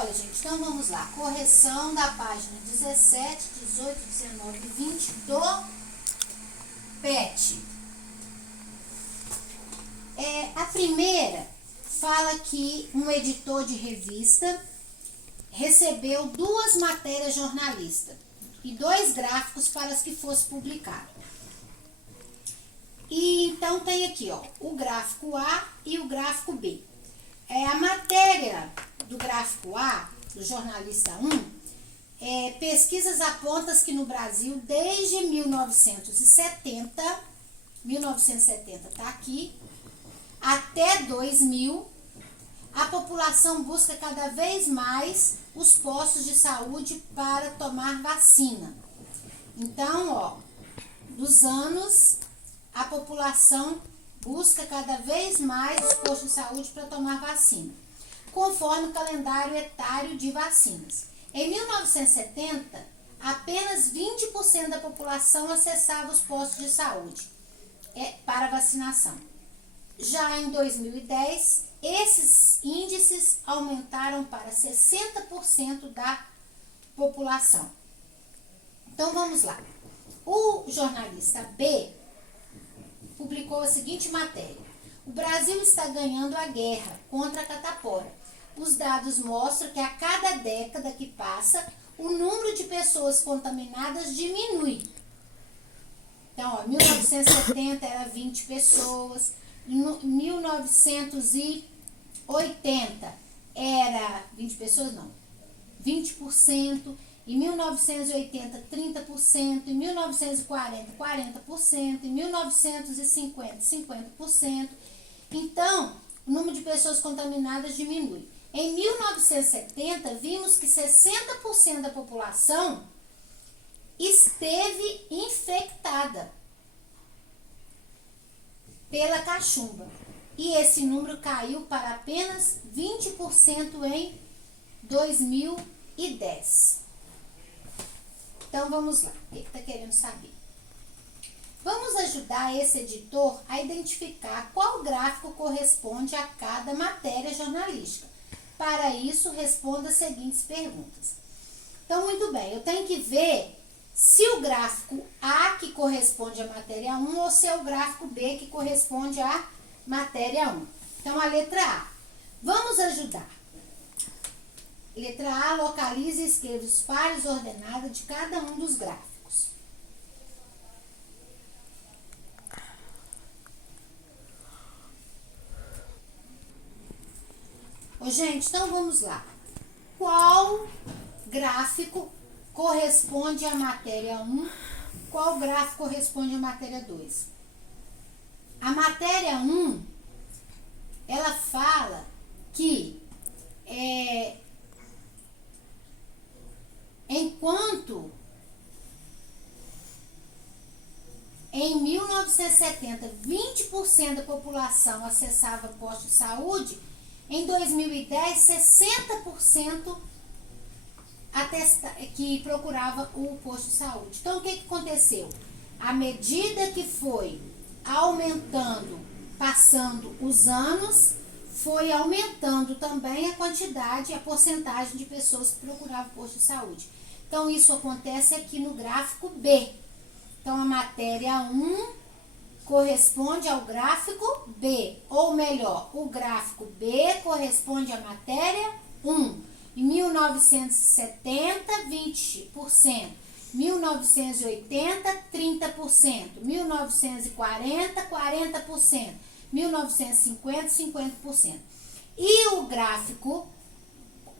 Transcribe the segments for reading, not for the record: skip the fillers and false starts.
Olha, gente, então vamos lá. Correção da página 17, 18, 19 e 20 do PET. A primeira fala que um editor de revista recebeu 2 matérias jornalistas e 2 gráficos para as que fosse publicado. E então tem aqui, ó, o gráfico A e o gráfico B. A matéria do gráfico A, do jornalista 1, pesquisas apontam que no Brasil, desde 1970 está aqui, até 2000, a população busca cada vez mais os postos de saúde para tomar vacina. Então, ó, dos anos, a população busca cada vez mais os postos de saúde para tomar vacina, conforme o calendário etário de vacinas. Em 1970, apenas 20% da população acessava os postos de saúde para vacinação. Já em 2010, esses índices aumentaram para 60% da população. Então vamos lá. O jornalista B publicou a seguinte matéria: o Brasil está ganhando a guerra contra a catapora. Os dados mostram que a cada década que passa, o número de pessoas contaminadas diminui. Então, ó, 1970 era 20 pessoas, em 1980 era 20 pessoas, não, 20%, em 1980, 30%, em 1940, 40%, em 1950, 50%. Então, o número de pessoas contaminadas diminui. Em 1970, vimos que 60% da população esteve infectada pela cachumba. E esse número caiu para apenas 20% em 2010. Então, vamos lá. O que está querendo saber? Vamos ajudar esse editor a identificar qual gráfico corresponde a cada matéria jornalística. Para isso, responda as seguintes perguntas. Então, muito bem. Eu tenho que ver se o gráfico A que corresponde à matéria 1 ou se é o gráfico B que corresponde à matéria 1. Então, a letra A. Vamos ajudar. Letra A, localize e escreva os pares ordenados de cada um dos gráficos. Gente, então vamos lá. Qual gráfico corresponde à matéria 1? Qual gráfico corresponde à matéria 2? A matéria 1, ela fala que enquanto em 1970 20% da população acessava postos de saúde, em 2010 60% que procurava o posto de saúde. Então, o que aconteceu? À medida que foi aumentando, passando os anos, foi aumentando também a quantidade, a porcentagem de pessoas que procuravam posto de saúde. Então, isso acontece aqui no gráfico B. Então, a matéria 1 corresponde ao gráfico B, ou melhor, o gráfico B corresponde à matéria 1. Em 1970, 20%. 1980, 30%. 1940, 40%. 1950, 50%. E o gráfico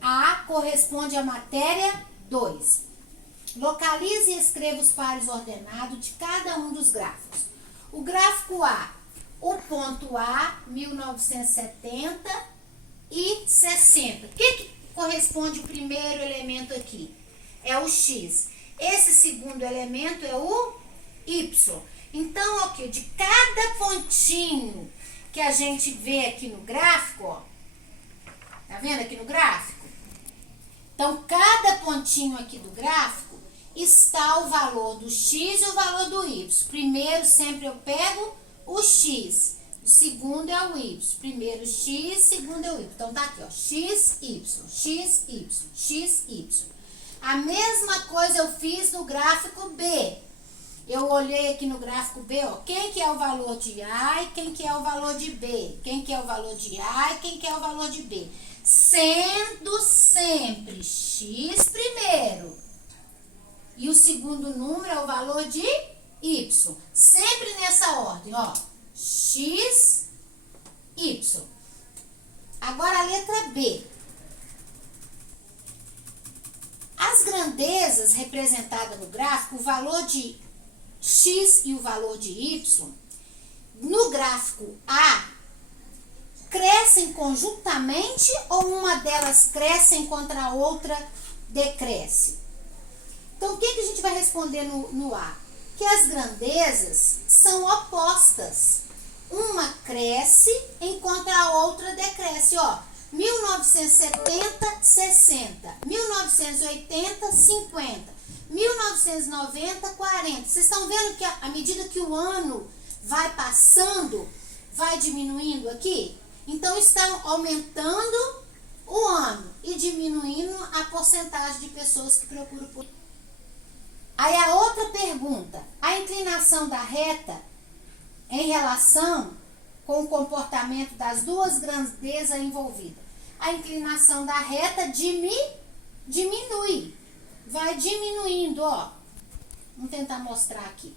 A corresponde à matéria 2. Localize e escreva os pares ordenados de cada um dos gráficos. O gráfico A, o ponto A, 1970 e 60. O que corresponde o primeiro elemento aqui? É o X. Esse segundo elemento é o Y. Então, aqui, de cada pontinho que a gente vê aqui no gráfico, ó, tá vendo aqui no gráfico? Então, cada pontinho aqui do gráfico está o valor do X e o valor do Y. Primeiro, sempre eu pego o X. O segundo é o y. Primeiro x, segundo é o y. Então tá aqui, ó, x, y, x, y, x, y. A mesma coisa eu fiz no gráfico B. Eu olhei aqui no gráfico B, ó, quem que é o valor de A e quem que é o valor de B. Quem que é o valor de A e quem que é o valor de B. Sendo sempre x primeiro e o segundo número é o valor de y. Sempre nessa ordem, ó. X, y. Agora a letra B. As grandezas representadas no gráfico, o valor de x e o valor de y, no gráfico A, crescem conjuntamente ou uma delas cresce enquanto a outra decresce? Então, o que a gente vai responder no A? Que as grandezas são opostas. Uma cresce enquanto a outra decresce, ó. 1970, 60. 1980, 50. 1990, 40. Vocês estão vendo que à medida que o ano vai passando, vai diminuindo aqui? Então, estão aumentando o ano e diminuindo a porcentagem de pessoas que procuram por... Aí a outra pergunta, a inclinação da reta em relação com o comportamento das duas grandezas envolvidas. A inclinação da reta diminui, vai diminuindo, ó. Vamos tentar mostrar aqui.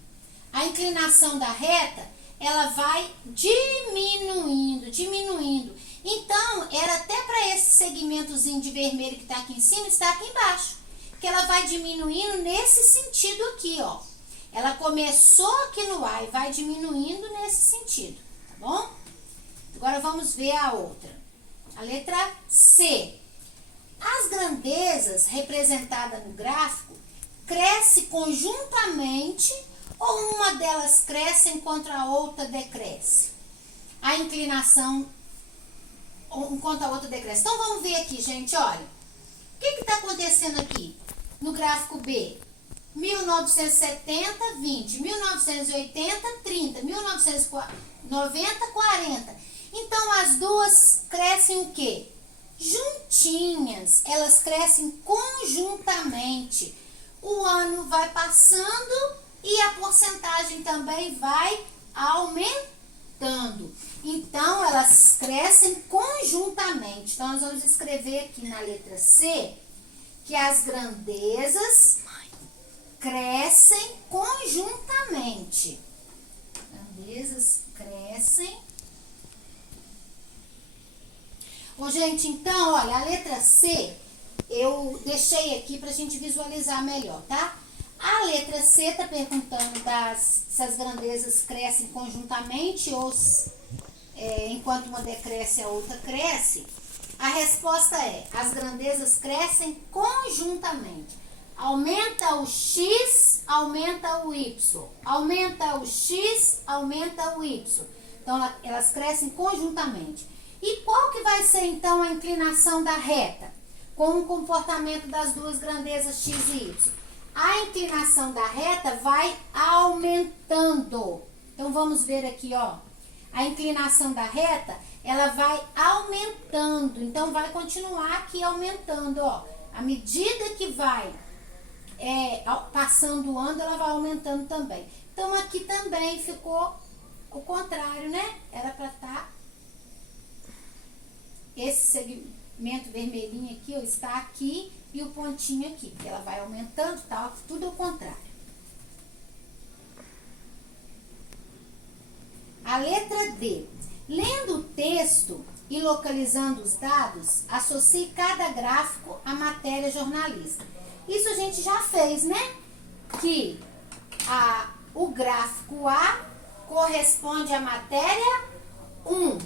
A inclinação da reta, ela vai diminuindo. Então, era até para esse segmentozinho de vermelho que está aqui em cima, está aqui embaixo. Que ela vai diminuindo nesse sentido aqui, ó. Ela começou aqui no A e vai diminuindo nesse sentido, tá bom? Agora vamos ver a outra. A letra C. As grandezas representadas no gráfico crescem conjuntamente ou uma delas cresce enquanto a outra decresce? A inclinação enquanto a outra decresce. Então vamos ver aqui, gente, olha. O que está acontecendo aqui no gráfico B? 1970, 20, 1980, 30, 1990, 40. Então, as duas crescem o quê? Juntinhas. Elas crescem conjuntamente. O ano vai passando e a porcentagem também vai aumentando. Então, elas crescem conjuntamente. Então, nós vamos escrever aqui na letra C que as grandezas crescem conjuntamente. Grandezas crescem. Ô, gente, então, olha, a letra C eu deixei aqui pra gente visualizar melhor, tá? A letra C tá perguntando se as grandezas crescem conjuntamente ou enquanto uma decresce, a outra cresce. A resposta é, as grandezas crescem conjuntamente. Aumenta o X, aumenta o Y. Aumenta o X, aumenta o Y. Então, elas crescem conjuntamente. E qual que vai ser, então, a inclinação da reta? Com o comportamento das duas grandezas X e Y. A inclinação da reta vai aumentando. Então, vamos ver aqui, ó. A inclinação da reta, ela vai aumentando. Então, vai continuar aqui aumentando, ó. À medida que vai passando o ano, ela vai aumentando também. Então, aqui também ficou o contrário, né? Era para estar esse segmento vermelhinho aqui, ó, está aqui e o pontinho aqui, porque ela vai aumentando, tá? Tudo ao contrário. A letra D. Lendo o texto e localizando os dados, associe cada gráfico à matéria jornalista. Isso a gente já fez, né? Que o gráfico A corresponde à matéria 1.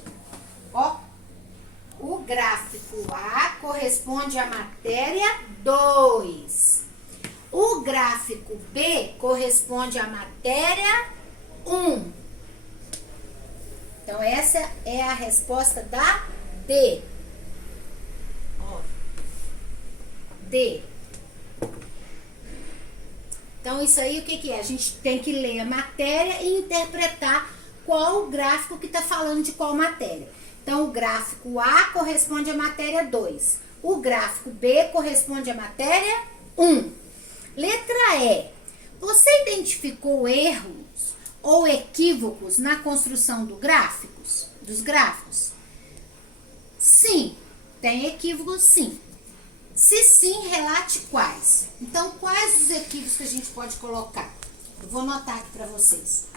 Ó, o gráfico A corresponde à matéria 2. O gráfico B corresponde à matéria 1. Então, essa é a resposta da D. Ó, D. Então, isso aí o que é? A gente tem que ler a matéria e interpretar qual o gráfico que está falando de qual matéria. Então, o gráfico A corresponde à matéria 2. O gráfico B corresponde à matéria 1. Letra E. Você identificou erros ou equívocos na construção dos gráficos? Sim, tem equívocos sim. Se sim, relate quais. Então, quais os equívocos que a gente pode colocar? Eu vou anotar aqui para vocês.